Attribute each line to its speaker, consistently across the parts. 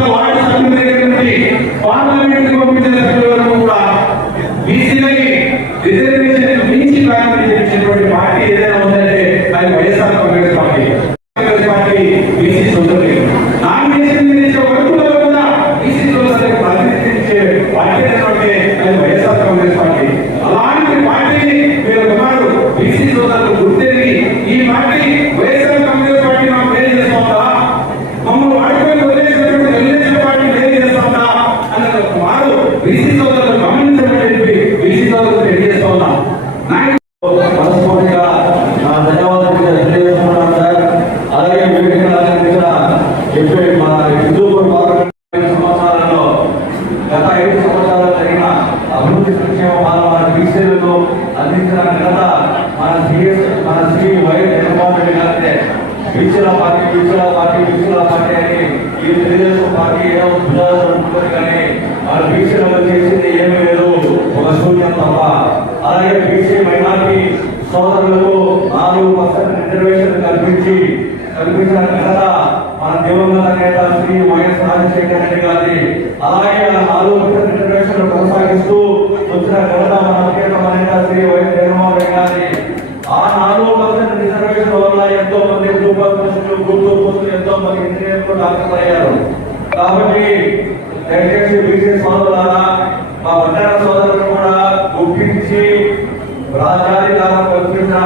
Speaker 1: స్థానిక సంస్థల వార్డు సభ్యుల పార్లమెంట్ పంపించిన
Speaker 2: ఘనత మన సిఎస్ మన శ్రీ జగన్మోహన్ రెడ్డి గారితే పార్టీ పార్టీ పార్టీ అని ఈ తెలుగుదేశం పార్టీ ఏదో భుజాలు కానీ మన చేసింది ఏమీ లేదు. ఒక శూన్యం తప్ప. అలాగే బీసీ మైనార్టీ సోదరులకు నాలుగు పర్సెంట్ రిజర్వేషన్ కల్పించి కల్పించిన ఘనత మన దివంగత నేత శ్రీ వైఎస్ రాజశేఖర రెడ్డి గారి అలాగే నాలుగు పర్సెంట్ రిజర్వేషన్ కొనసాగిస్తూ వచ్చిన ఘనత మన ప్రియతమ నేత శ్రీ వైఎస్ జగన్మోహన్ రెడ్డి గారి ఆ నాలుగు పర్సెంట్ రిజర్వేషన్ వల్ల ఎంతో మంది సూపర్ పోస్టులు గుర్తు పోస్టులు ఎంతో మంది ఇంజనీర్లు డాక్టర్లు అయ్యారు కాబట్టి దయచేసి బీసీ సోదరులారా మా వంటల సోదరులను కూడా గుర్తించి రాజాధికారం కల్పించిన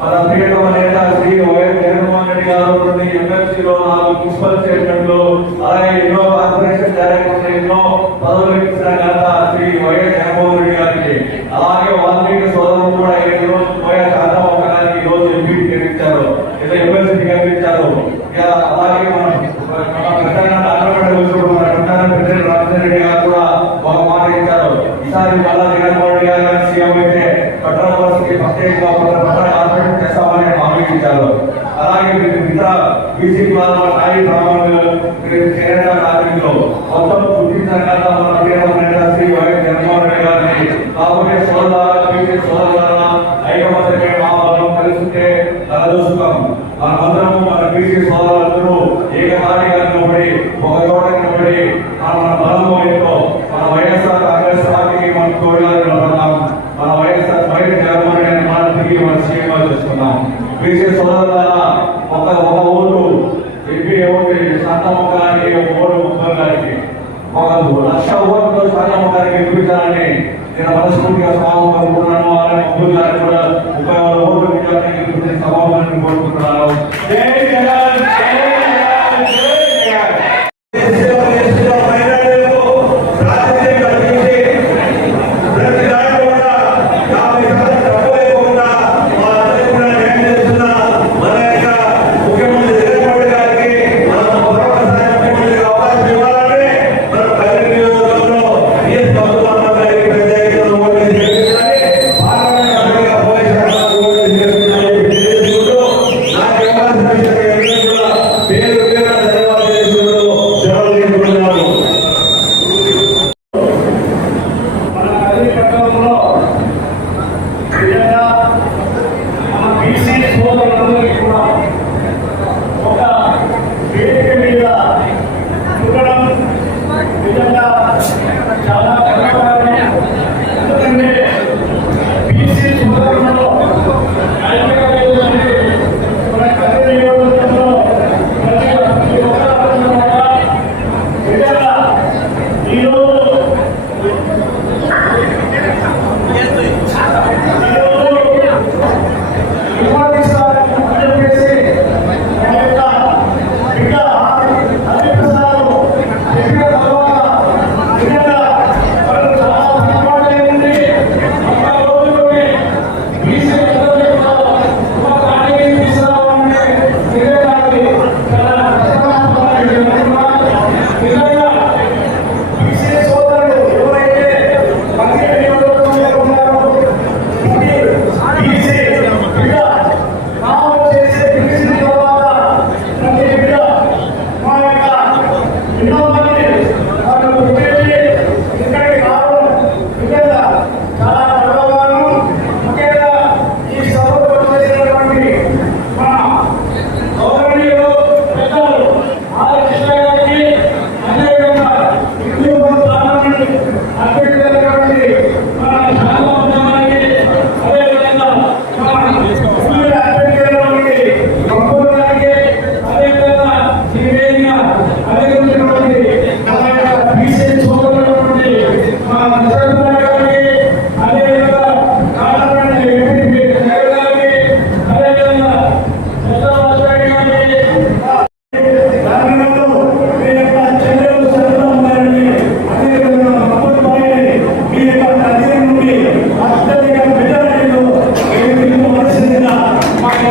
Speaker 2: మన ప్రియతమ నేత శ్రీ వైఎస్ జగన్మోహన్ రెడ్డి గారు నుండి ఎమ్మెల్సీలో నాలుగు మున్సిపల్ చైర్మన్లు అలాగే ఎన్నో కార్పొరేషన్ డైరెక్టర్లు ఎన్నో పదవులు ఇచ్చిన ఘనత శ్రీ వైఎస్ జగన్మోహన్ రెడ్డి గారికి అలాగే వాల్మీకి సోదరులు కూడా ఈ రోజు వైఎస్ అన్నమ్మ గారికి ఈ రోజు ఎంపీ గెలిపించారు ఏదో ఎమ్మెల్సీ గెలిపించారు ఇక అలాగే మన మన ప్రధాన ఆంధ్రప్రదేశ్ వచ్చినప్పుడు మన ప్రధాన ప్రెసిడెంట్ రాజశేఖర రెడ్డి గారు కూడా ఒక మాట ఇచ్చారు ఈసారి మళ్ళా జగన్మోహన్ రెడ్డి గారు కానీ సీఎం అయితే పట్టణ పరిస్థితి ప్రత్యేకంగా ఒక పట్టణ కార్పొరేషన్ చేస్తామని హామీ ఇచ్చారు అలాగే మీరు మిగతా బీసీ కులాల నాయి బ్రాహ్మణులు మీరు చేరణ నాగరికులు మొత్తం పుట్టిన కాదు శ్రీ వైఎస్ జగన్మోహన్ రెడ్డి గారిని కాబట్టి సోదర బీసీ సోదర ఐకమత్యమే మా బలం కలిసితే కలదూసుకం మనమందరము మన బీసీ సోదరులందరూ ఏకతాటిగా నిలబడి ఒక చోట నిలబడి మన మన బలము ఏంటో మన వైఎస్ఆర్ కాంగ్రెస్ పార్టీకి మనం తోడుగా నిలబడతాం. మన వైఎస్ఆర్ వైఎస్ జగన్మోహన్ రెడ్డి మన సీఎంగా చేసుకున్నాం బీసీ సోదరులారా ఒక ఒక ఓటు ఎంపీ ఓటు శాంతమ్మ గారికి ఒక ఓటు ముప్పై గారికి ఒక లక్ష గారికి నేను మనస్ఫూర్తిగా అలాగే ముగ్గురు గారికి కూడా ముప్పై వేల ఓట్లు కోరుకుంటున్నాను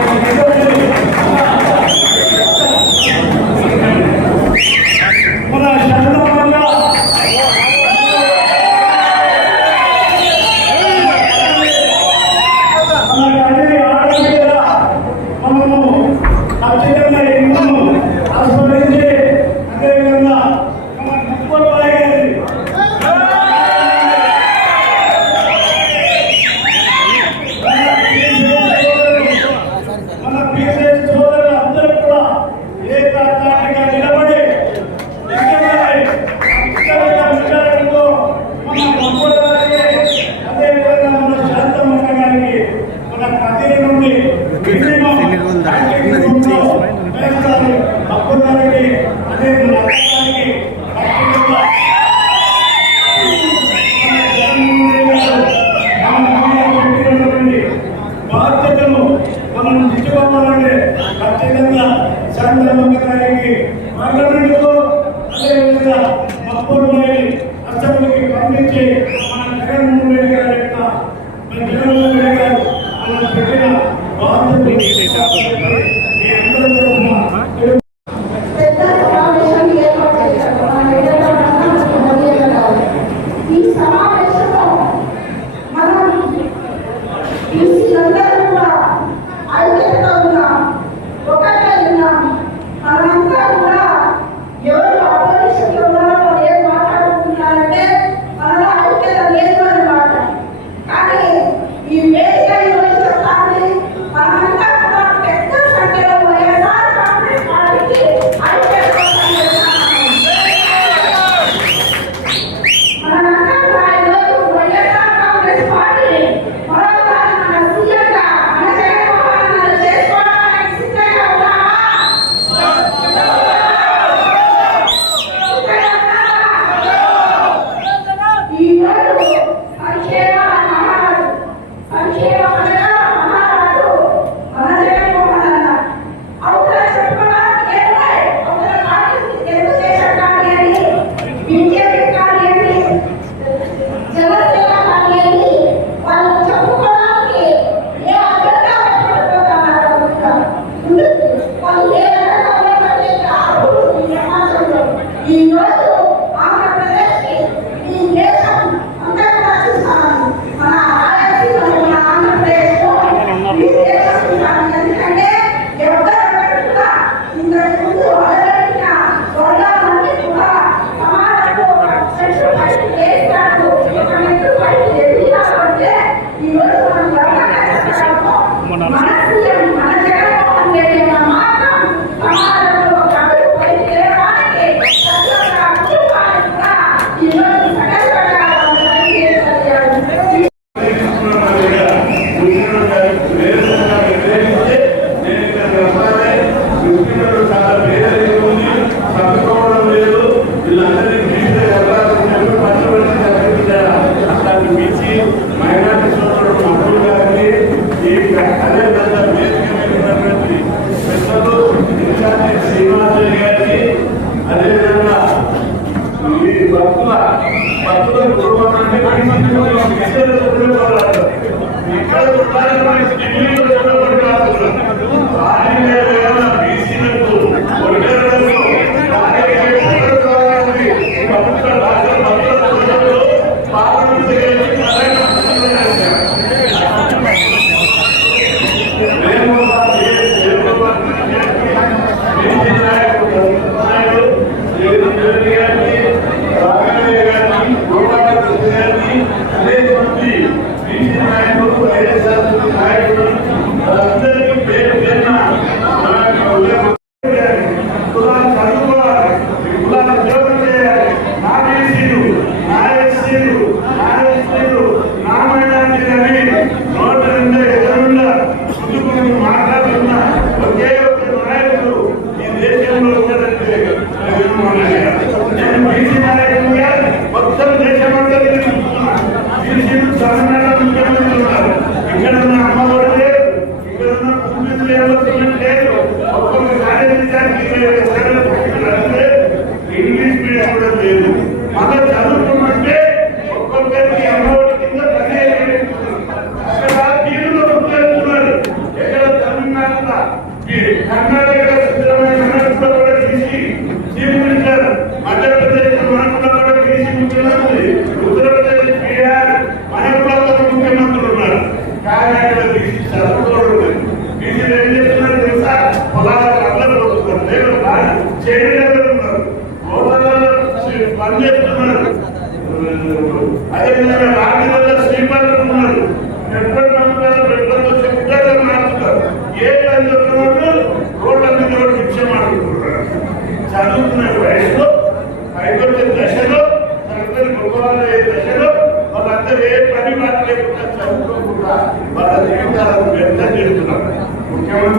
Speaker 3: Thank you. Gracias. చేశారో వాళ్ళందరూ ఏ పని మాట లేకుండా చదువుకోకుండా వాళ్ళ
Speaker 4: జీవితాలను వ్యర్థం చేస్తున్నారు. ముఖ్యమంత్రి